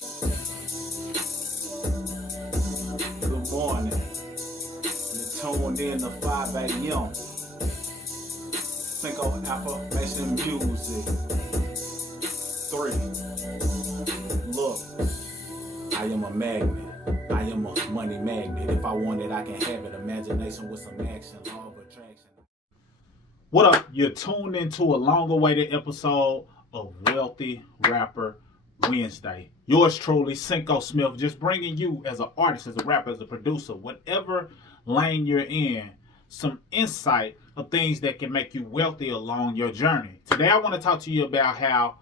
Good morning. You're tuned in to 5 a.m. Cinco affirmation music. 3. Look, I am a magnet. I am a money magnet. If I want it, I can have it. Imagination with some action. Law of attraction. What up? You're tuned into a long awaited episode of Wealthy Rapper Wednesday. Yours truly, Cinco Smith, just bringing you as an artist, as a rapper, as a producer, whatever lane you're in, some insight of things that can make you wealthy along your journey. Today, I want to talk to you about how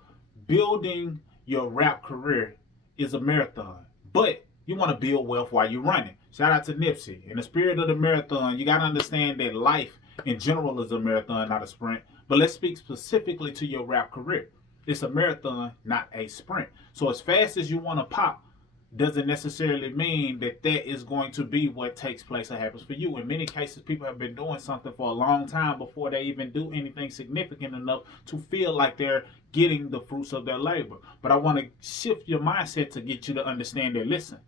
building your rap career is a marathon, but you want to build wealth while you're running. Shout out to Nipsey. In the spirit of the marathon, you got to understand that life in general is a marathon, not a sprint. But let's speak specifically to your rap career. It's a marathon, not a sprint. So as fast as you want to pop doesn't necessarily mean that that is going to be what takes place or happens for you. In many cases, people have been doing something for a long time before they even do anything significant enough to feel like they're getting the fruits of their labor. But I want to shift your mindset to get you to understand that, listen,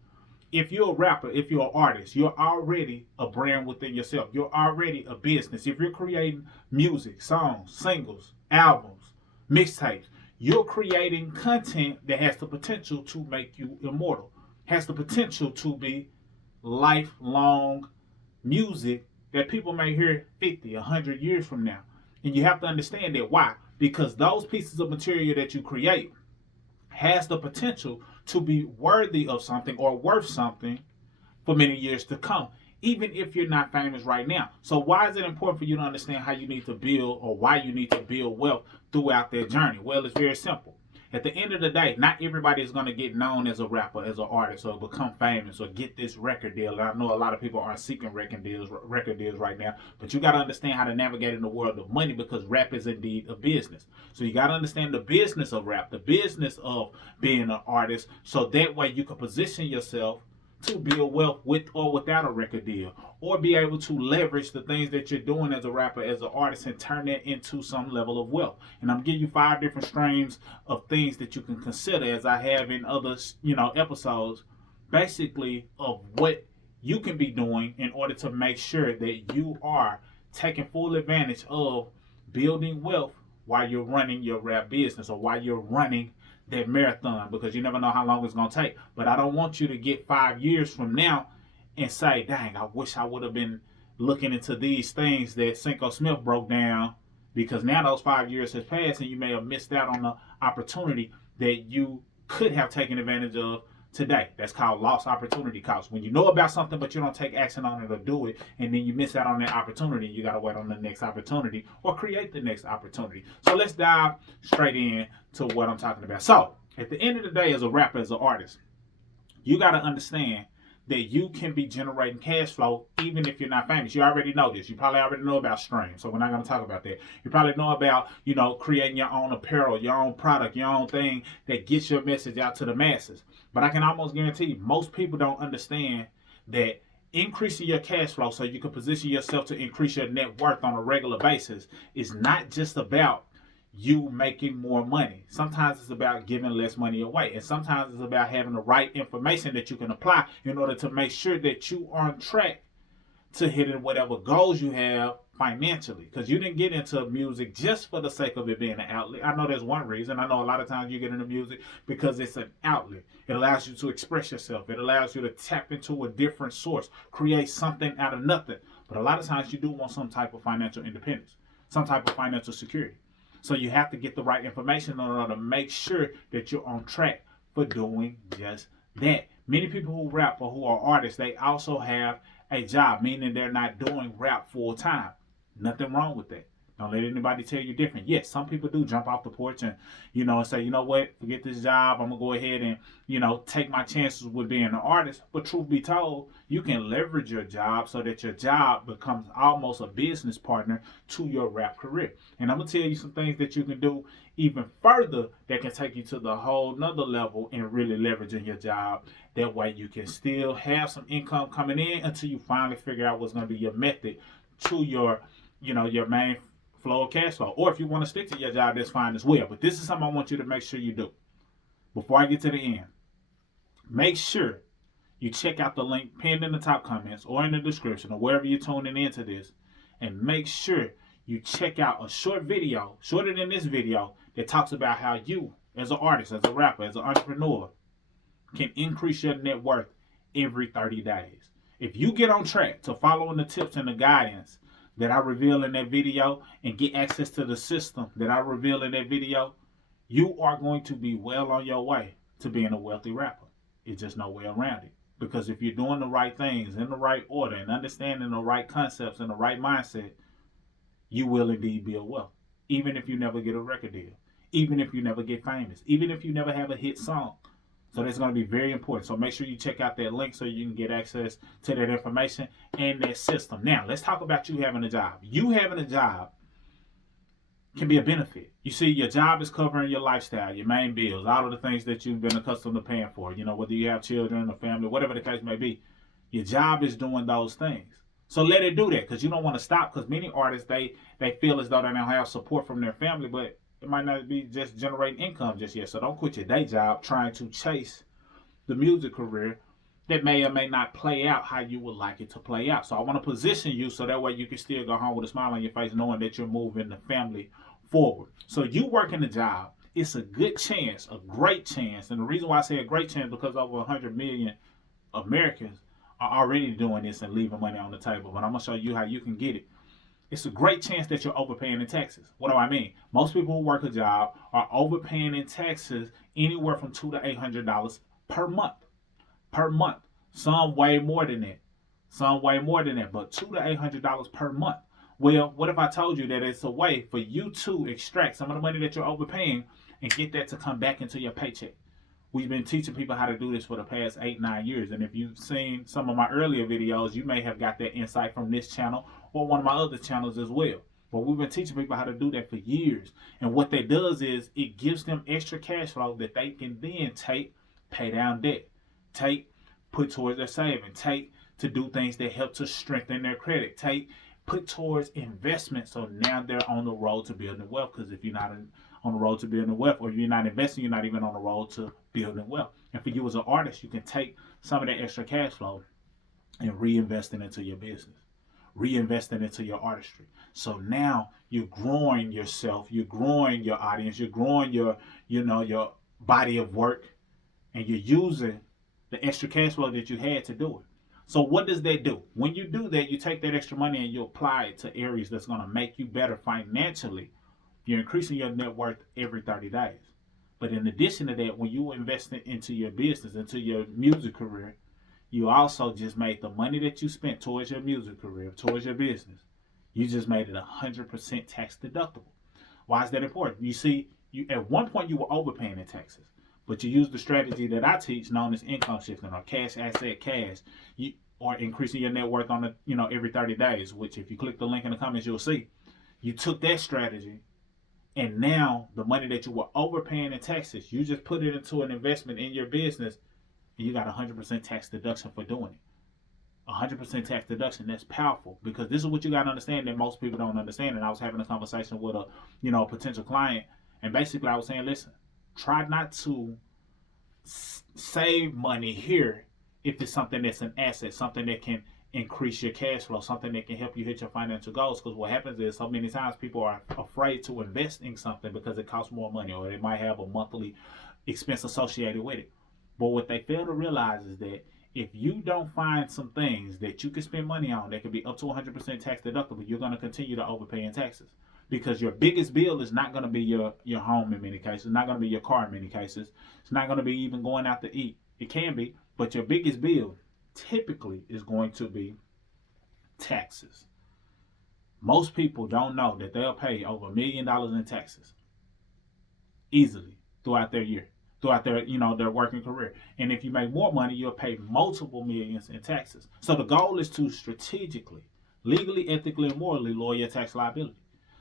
if you're a rapper, if you're an artist, you're already a brand within yourself. You're already a business. If you're creating music, songs, singles, albums, mixtapes, you're creating content that has the potential to make you immortal, has the potential to be lifelong music that people may hear 50, 100 years from now. And you have to understand that. Why? Because those pieces of material that you create has the potential to be worthy of something or worth something for many years to come, even if you're not famous right now. So why is it important for you to understand how you need to build, or why you need to build wealth throughout that journey? Well, it's very simple. At the end of the day, not everybody is going to get known as a rapper, as an artist, or become famous, or get this record deal. And I know a lot of people aren't seeking record deals right now, but you got to understand how to navigate in the world of money, because rap is indeed a business. So you got to understand the business of rap, the business of being an artist, so that way you can position yourself to build wealth with or without a record deal, or be able to leverage the things that you're doing as a rapper, as an artist, and turn that into some level of wealth. And I'm giving you 5 different streams of things that you can consider, as I have in other, episodes, basically of what you can be doing in order to make sure that you are taking full advantage of building wealth while you're running your rap business, or while you're running that marathon, because you never know how long it's going to take. But I don't want you to get 5 years from now and say, dang, I wish I would have been looking into these things that Cinco Smith broke down, because now those 5 years has passed and you may have missed out on the opportunity that you could have taken advantage of today. That's called lost opportunity cost. When you know about something but you don't take action on it or do it, and then you miss out on that opportunity, you got to wait on the next opportunity or create the next opportunity. So let's dive straight in to what I'm talking about. So at the end of the day, as a rapper, as an artist, you got to understand that you can be generating cash flow even if you're not famous. You already know this. You probably already know about streams, so we're not going to talk about that. You probably know about, creating your own apparel, your own product, your own thing that gets your message out to the masses. But I can almost guarantee you, most people don't understand that increasing your cash flow so you can position yourself to increase your net worth on a regular basis is not just about you making more money. Sometimes it's about giving less money away. And sometimes it's about having the right information that you can apply in order to make sure that you are on track to hitting whatever goals you have financially. Because you didn't get into music just for the sake of it being an outlet. I know there's one reason. I know a lot of times you get into music because it's an outlet. It allows you to express yourself. It allows you to tap into a different source, create something out of nothing. But a lot of times you do want some type of financial independence, some type of financial security. So you have to get the right information in order to make sure that you're on track for doing just that. Many people who rap or who are artists, they also have a job, meaning they're not doing rap full time. Nothing wrong with that. Don't let anybody tell you different. Yes, some people do jump off the porch and, and say, you know what, forget this job. I'm going to go ahead and, take my chances with being an artist. But truth be told, you can leverage your job so that your job becomes almost a business partner to your rap career. And I'm going to tell you some things that you can do even further that can take you to the whole nother level in really leveraging your job. That way you can still have some income coming in until you finally figure out what's going to be your method to your main flow of cash flow. Or if you want to stick to your job, that's fine as well. But this is something I want you to make sure you do before I get to the end. Make sure you check out the link pinned in the top comments or in the description or wherever you're tuning into this. And make sure you check out a short video, shorter than this video, that talks about how you, as an artist, as a rapper, as an entrepreneur, can increase your net worth every 30 days. If you get on track to following the tips and the guidance that I reveal in that video and get access to the system that I reveal in that video, you are going to be well on your way to being a wealthy rapper. It's just no way around it. Because if you're doing the right things in the right order and understanding the right concepts and the right mindset, you will indeed build wealth. Even if you never get a record deal, even if you never get famous, even if you never have a hit song. So that's going to be very important. So make sure you check out that link so you can get access to that information and that system. Now, let's talk about you having a job. You having a job can be a benefit. You see, your job is covering your lifestyle, your main bills, all of the things that you've been accustomed to paying for. You know, whether you have children or family, whatever the case may be, your job is doing those things. So let it do that, because you don't want to stop, because many artists, they feel as though they don't have support from their family, but it might not be just generating income just yet. So don't quit your day job trying to chase the music career that may or may not play out how you would like it to play out. So I want to position you so that way you can still go home with a smile on your face knowing that you're moving the family forward. So you working the job, it's a good chance, a great chance. And the reason why I say a great chance, because over 100 million Americans are already doing this and leaving money on the table. But I'm going to show you how you can get it. It's a great chance that you're overpaying in taxes. What do I mean? Most people who work a job are overpaying in taxes anywhere from $200 to $800 per month. Per month. Some way more than that. Some way more than that. But $200 to $800 per month. Well, what if I told you that it's a way for you to extract some of the money that you're overpaying and get that to come back into your paycheck? We've been teaching people how to do this for the past 8-9 years. And if you've seen some of my earlier videos, you may have got that insight from this channel or one of my other channels as well. But we've been teaching people how to do that for years. And what that does is it gives them extra cash flow that they can then take, pay down debt, take, put towards their saving, take to do things that help to strengthen their credit, take, put towards investment. So now they're on the road to building wealth. Because if you're not on the road to building wealth, or you're not investing, you're not even on the road to building wealth. And for you as an artist, you can take some of that extra cash flow and reinvest it into your business, reinvest it into your artistry. So now you're growing yourself, you're growing your audience, you're growing your body of work, and you're using the extra cash flow that you had to do it. So what does that do? When you do that, you take that extra money and you apply it to areas that's going to make you better financially. You're increasing your net worth every 30 days. But in addition to that, when you invest into your business, into your music career, you also just made the money that you spent towards your music career, towards your business, you just made it 100% tax deductible. Why is that important? You see, at one point you were overpaying in taxes, but you use the strategy that I teach known as income shifting or cash asset cash, or increasing your net worth on every 30 days, which if you click the link in the comments, you'll see. You took that strategy, and now the money that you were overpaying in taxes, you just put it into an investment in your business, and you got 100% tax deduction for doing it. 100% tax deduction. That's powerful, because this is what you got to understand that most people don't understand. And I was having a conversation with a potential client, and basically I was saying, listen, try not to save money here if it's something that's an asset, something that can increase your cash flow, something that can help you hit your financial goals. Because what happens is so many times people are afraid to invest in something because it costs more money, or they might have a monthly expense associated with it. But what they fail to realize is that if you don't find some things that you can spend money on that can be up to 100% tax deductible, you're going to continue to overpay in taxes. Because your biggest bill is not going to be your home in many cases, not going to be your car in many cases. It's not going to be even going out to eat. It can be, but your biggest bill typically is going to be taxes. Most people don't know that they'll pay over $1 million in taxes easily throughout their year, throughout their working career. And if you make more money, you'll pay multiple millions in taxes. So the goal is to strategically, legally, ethically, and morally lower your tax liability.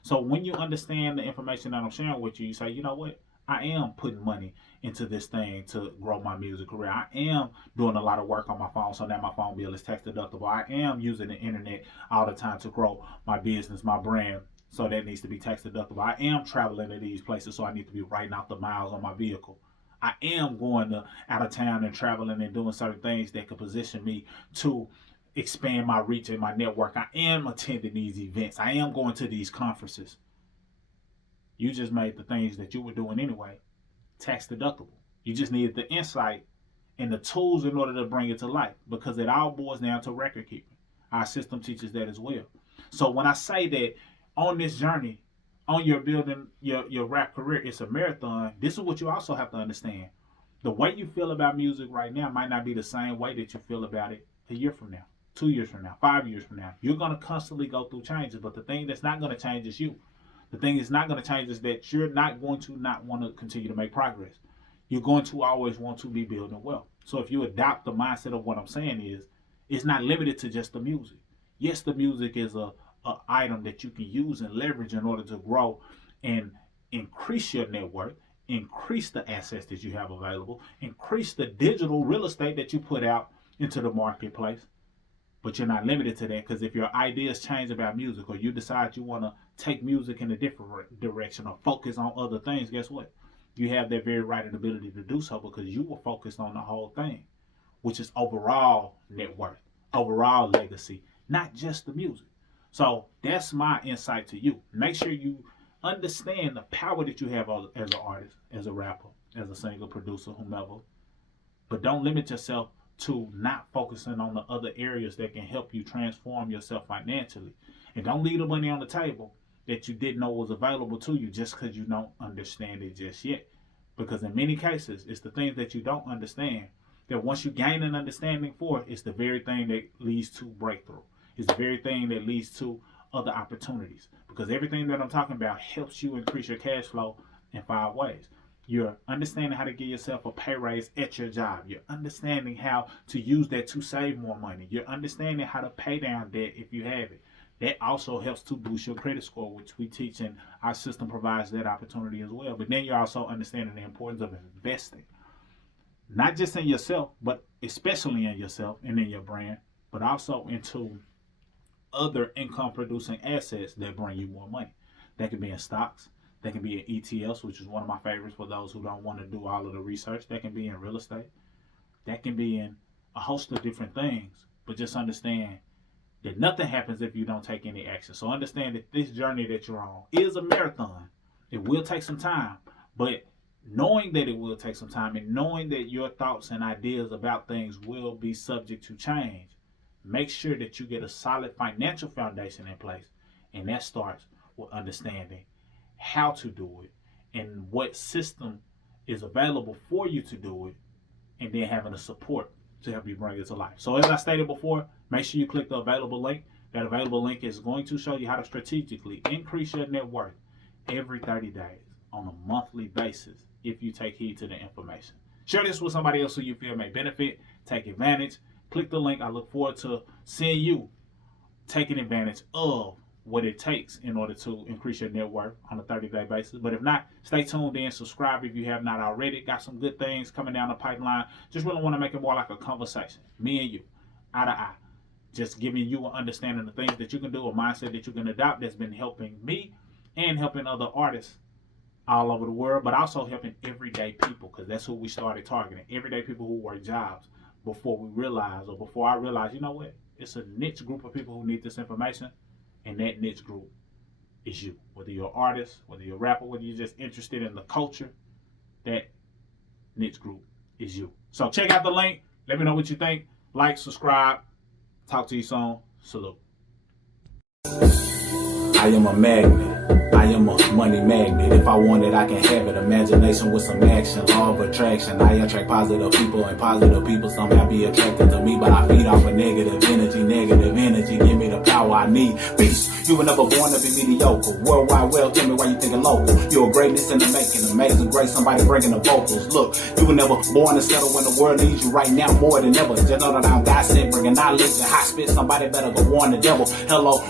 So when you understand the information that I'm sharing with you, you say, you know what? I am putting money into this thing to grow my music career. I am doing a lot of work on my phone, so now my phone bill is tax deductible. I am using the internet all the time to grow my business, my brand, so that needs to be tax deductible. I am traveling to these places, so I need to be writing out the miles on my vehicle. I am going to out of town and traveling and doing certain things that could position me to expand my reach and my network. I am attending these events. I am going to these conferences. You just made the things that you were doing anyway tax deductible. You just needed the insight and the tools in order to bring it to life, because it all boils down to record keeping. Our system teaches that as well. So when I say that on this journey, on your building your rap career, it's a marathon, this is what you also have to understand. The way you feel about music right now might not be the same way that you feel about it a year from now, 2 years from now, 5 years from now. You're going to constantly go through changes, but the thing that's not going to change is you. The thing that's not going to change is that you're not going to not want to continue to make progress. You're going to always want to be building wealth. So if you adopt the mindset of what I'm saying is, it's not limited to just the music. Yes, the music is a item that you can use and leverage in order to grow and increase your net worth, increase the assets that you have available, increase the digital real estate that you put out into the marketplace. But you're not limited to that, because if your ideas change about music, or you decide you want to take music in a different direction or focus on other things, guess what? You have that very right and ability to do so, because you were focused on the whole thing, which is overall net worth, overall legacy, not just the music. So that's my insight to you. Make sure you understand the power that you have as an artist, as a rapper, as a singer, producer, whomever. But don't limit yourself to not focusing on the other areas that can help you transform yourself financially. And don't leave the money on the table that you didn't know was available to you just because you don't understand it just yet. Because in many cases, it's the things that you don't understand that once you gain an understanding for, it's the very thing that leads to breakthrough. It's the very thing that leads to other opportunities. Because everything that I'm talking about helps you increase your cash flow in 5 ways. You're understanding how to give yourself a pay raise at your job. You're understanding how to use that to save more money. You're understanding how to pay down debt if you have it. That also helps to boost your credit score, which we teach, and our system provides that opportunity as well. But then you're also understanding the importance of investing. Not just in yourself, but especially in yourself and in your brand, but also into other income producing assets that bring you more money. That could be in stocks. That can be in ETFs, which is one of my favorites for those who don't want to do all of the research. That can be in real estate. That can be in a host of different things. But just understand that nothing happens if you don't take any action. So understand that this journey that you're on is a marathon. It will take some time. But knowing that it will take some time, and knowing that your thoughts and ideas about things will be subject to change, make sure that you get a solid financial foundation in place. And that starts with understanding how to do it and what system is available for you to do it, and then having the support to help you bring it to life. So as I stated before, make sure you click the available link. That available link is going to show you how to strategically increase your net worth every 30 days on a monthly basis if you take heed to the information. Share this with somebody else who you feel may benefit, take advantage. Click the link. I look forward to seeing you taking advantage of what it takes in order to increase your net worth on a 30-day basis. But if not, stay tuned in, subscribe if you have not already. Got some good things coming down the pipeline. Just really want to make it more like a conversation, me and you, eye to eye. Just giving you an understanding of things that you can do, a mindset that you can adopt that's been helping me and helping other artists all over the world, but also helping everyday people, because that's who we started targeting. Everyday people who work jobs before I realized, you know what? It's a niche group of people who need this information. And that niche group is you. Whether you're an artist, whether you're a rapper, whether you're just interested in the culture, that niche group is you. So check out the link. Let me know what you think. Like, subscribe. Talk to you soon. Salute. I am a magnet. I am a money magnet. If I want it, I can have it. Imagination with some action, law of attraction. I attract positive people, and positive people somehow be attracted to me. But I feed off of negative energy. Negative energy give me the power I need. Peace. You were never born to be mediocre. Worldwide well, tell me why you thinking local. You're a greatness in the making. Amazing grace, somebody bringing the vocals. Look, you were never born to settle when the world needs you right now more than ever. Just know that I'm God sent, bringing knowledge and high spit. Somebody better go warn the devil. Hello.